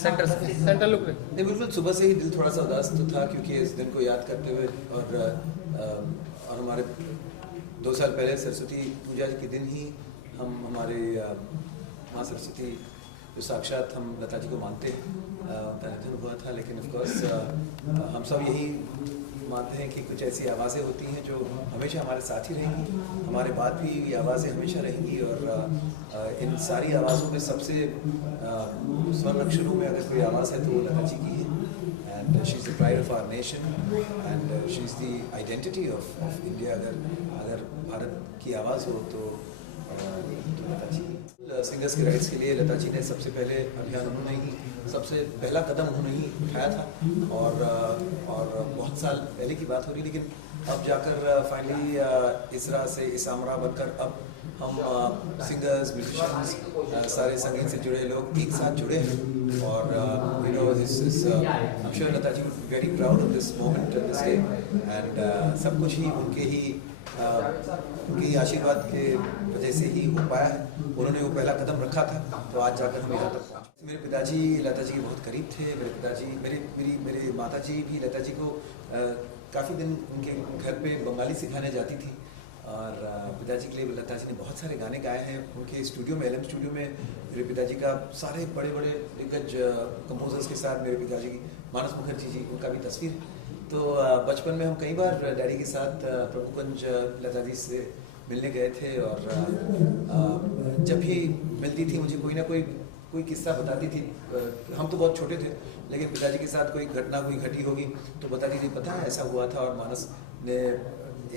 Centre look में। नहीं, बिल्कुल सुबह से ही दिल थोड़ा सा उदास तो था, क्योंकि इस दिन को याद करते हुए और हमारे 2 साल पहले सरस्वती पूजा के दिन ही हम हमारे माँ सरस्वती जो साक्षात हम लता जी को मानते हैं, उनका निधन हुआ था। लेकिन ऑफकोर्स हम सब यही मानते हैं कि कुछ ऐसी आवाज़ें होती हैं जो हमेशा हमारे साथ ही रहेंगी, हमारे बाद भी ये आवाज़ें हमेशा रहेंगी। और इन सारी आवाज़ों में सबसे स्वर्ण अक्षरों में अगर कोई आवाज़ है तो वो लता जी की है। And she is the pride of our nation and she is the identity of India. अगर भारत की आवाज़ हो तो लता जी। सिंगर्स के राइट्स के लिए लता जी ने सबसे पहले अभियान उन्होंने ही सबसे पहला कदम उन्होंने ही उठाया था। और बहुत साल पहले की बात हो रही, लेकिन अब जाकर फाइनली इसरा से इसामरा बनकर अब हम सिंगर्स, म्यूजिशियंस, सारे संगीत से जुड़े लोग एक साथ जुड़े हैं। और you know this is I am sure Lata ji very proud of this moment, this day. And सब कुछ ही उनके आशीर्वाद के वजह से ही हो पाया है। उन्होंने वो पहला कदम रखा था, तो आज जाकर हम यहाँ तक पहुँचे। मेरे पिताजी लता जी के बहुत करीब थे। मेरे पिताजी मेरे माता जी भी लता जी को काफ़ी दिन उनके घर पे बंगाली सिखाने जाती थी। और पिताजी के लिए लता जी ने बहुत सारे गाने गाए हैं। उनके स्टूडियो में, LM स्टूडियो में मेरे पिताजी का सारे बड़े बड़े दिग्गज कंपोजर्स के साथ मेरे पिताजी की, मानस मुखर्जी जी, उनका भी तस्वीर है। तो बचपन में हम कई बार डैडी के साथ प्रभुकुंज लता जी से मिलने गए थे। और जब भी मिलती थी मुझे कोई ना कोई किस्सा बताती थी। हम तो बहुत छोटे थे, लेकिन पिताजी के साथ कोई घटना कोई घटी होगी तो बताती थी, पता है ऐसा हुआ था। और मानस ने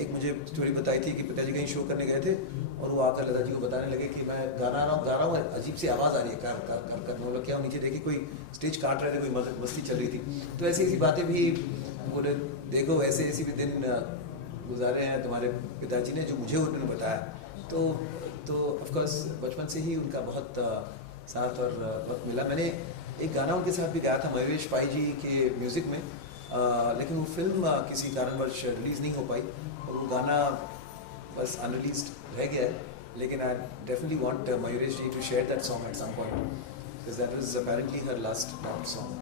एक मुझे स्टोरी बताई थी कि पिताजी कहीं शो करने गए थे और वो आकर लता जी को बताने लगे कि मैं गा रहा हूँ, अजीब सी आवाज़ आ रही है, कर बोला क्या, नीचे देखी कोई स्टेज काट रहे थे, कोई मस्ती चल रही थी। तो ऐसी बातें भी बोले, देखो ऐसे भी दिन गुजारे हैं तुम्हारे पिताजी ने, जो मुझे उन्होंने बताया। तो ऑफकोर्स बचपन से ही उनका बहुत साथ और वक्त मिला। मैंने एक गाना उनके साथ भी गाया था महेश पाई जी के म्यूज़िक में, लेकिन वो फिल्म किसी कारणवश रिलीज़ नहीं हो पाई और वो गाना बस अनरिलीज्ड रह गया है। लेकिन I definitely want Mayuresh ji to share that song at some point, because that was apparently her last song.